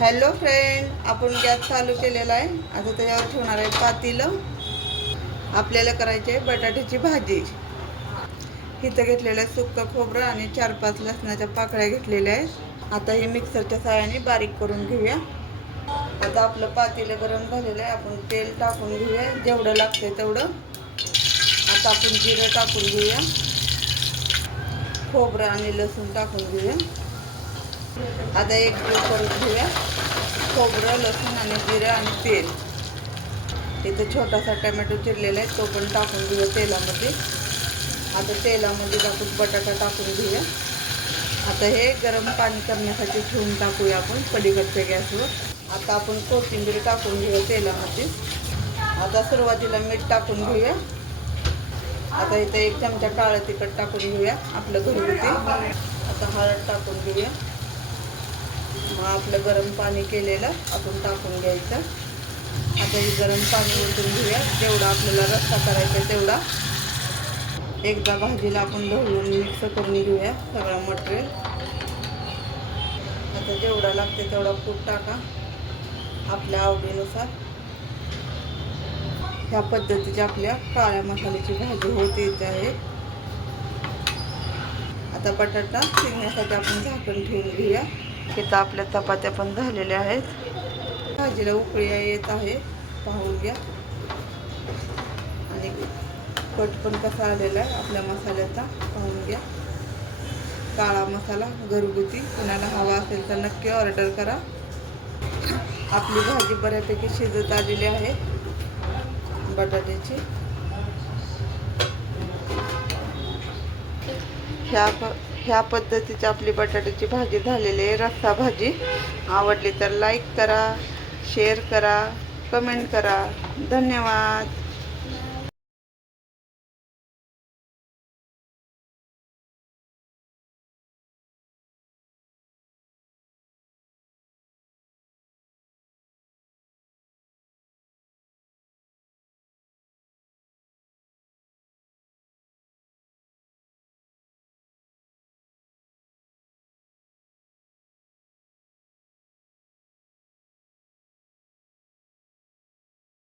Hello friend, आपण gas चालू केलेला आहे. आता त्याच्यावर ठेवणार आहे पातेलं. आपल्याला करायची आहे बटाट्याची भाजी. इथं घेतलेलं आहे सुक्कं खोबरं आणि 4-5 लसणाच्या पाकळ्या घेतलेल्या आहेत. आता हे मिक्सरच्या साहाय्याने बारीक करून घेऊया. आता आपलं पातेलं गरम झालेलं आहे. आपण तेल टाकून घेऊया जेवढं लागतंय तेवढं. आता आपण जिरं टाकून घेऊया, खोबरं आणि लसूण टाकून घेऊया. आता एक करून घेऊया खोबरं, लसूण आणि जिरं आणि तेल. इथं छोटासा टमॅटो चिरलेला आहे, तो पण टाकून घेऊया तेलामध्ये. आता तेलामध्ये टाकून बटाटा टाकून घेऊया. आता हे गरम पाणी करण्यासाठी ठेवून टाकूया आपण पलीकडच्या गॅसवर. आता आपण कोथिंबीर टाकून घेऊया तेलामध्ये. आता सुरुवातीला मीठ टाकून घेऊया. आता इथं 1 चमचा काळं तिखट टाकून घेऊया आपलं घरगुती. आता हळद टाकून घेऊया. मग आपलं गरम पाणी केलेलं आपण टाकून घ्यायचं. आता हे गरम पाणी ओतून घेऊया. जेवढा आपल्याला रस्सा करायचा तेवढा. एकदा भाजीला आपण ढवळून मिक्स करून घेऊया सगळं मटेरियल. आता जेवढा लागते तेवढा कूट टाका आपल्या आवडीनुसार. ह्या पद्धतीची आपल्या काळ्या मसाल्याची भाजी होत येत आहे. आता बटाटा शिजण्यासाठी आपण झाकण ठेवून घेऊया. इथं आपल्या चपात्या पण झालेल्या आहेत. भाजीला उकळी येत आहे, पाहून घ्या. आणि कट पण कसा आलेला आहे आपल्या मसाल्याचा पाहून घ्या. काळा मसाला घरगुती. कुणाला हवा असेल तर नक्की ऑर्डर करा. आपली भाजी बऱ्यापैकी शिजत आलेली आहे बटाट्याची. ह्या पद्धतीची आपली बटाट्याची भाजी झालेली आहे. रस्सा भाजी आवडली तर लाईक करा, शेअर करा, कमेंट करा. धन्यवाद.